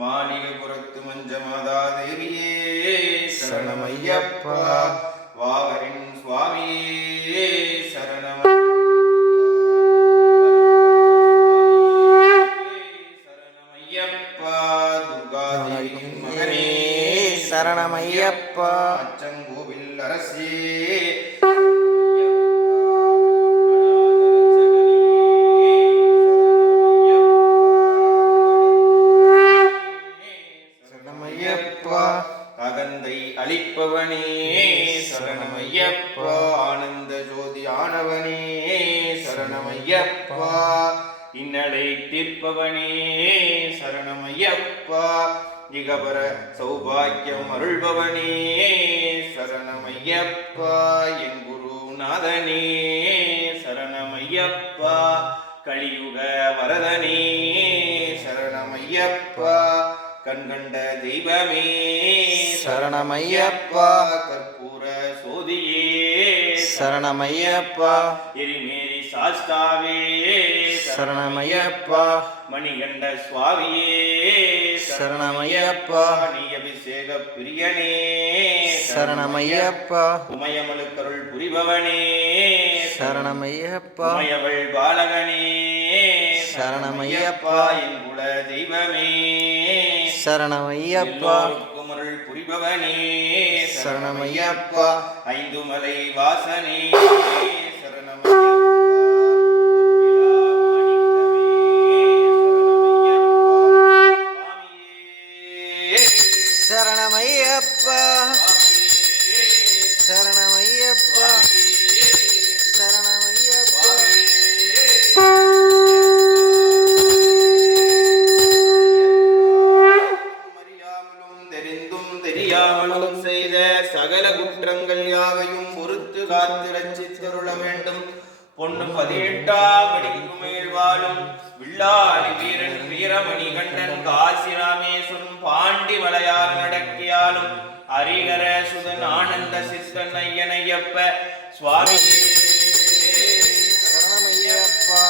மணிபுரத்து மஞ்சமாதா தேவியே சரணமையப்பா. வாவரின் சுவாமியே சரணம சரணமையப்பா அச்சங்கோவில் அரசே அளிப்பவனே சரணமையப்பா. ஆனந்த ஜோதி ஆனவனே சரணமையப்பா. இன்னடை தீர்ப்பவனே சரணமையப்பா. இகபர சௌபாக்கியம் அருள்பவனே சரணமையப்பா. என் குருநாதனே சரணமையப்பா. கலியுக வரதனே கண்கண்ட தெய்வமே சரணமையப்பா. கற்பூர சோதியே சரணமையப்பா எரிமேரி சாஸ்தாவே சரணமையப்பா மணிகண்ட சுவாமியே சரணமையப்பா. நீ அபிஷேக பிரியனே சரணமையப்பா உமயமலுக்கருள் புரிபவனே சரணமையப்பா உமையவள் பாலகனே சரணமையப்பா. என் குல தெய்வமே சரணமையப்பா அருள் புரிபவனே. சரணமையப்பா. ஐந்து மலை வாசனே. சரணமையப்பா. சரணமையப்பா. செய்த சகல குற்றங்கள் யாவையும் பொறுத்து காத்து ரட்சித்தருள வேண்டும். பொண்ணு பதினெட்டாம் படிக்கும் மேல் வாழும் வில்லாடி வீரன் வீரமணி கண்டன் காசி ராமேஸ்வரன் பாண்டி மலையார் நடக்கியாலும் ஹரிகர சுதன் ஆனந்த சித்தன் ஐயனையப்ப சுவாமி. சரணமையப்பா.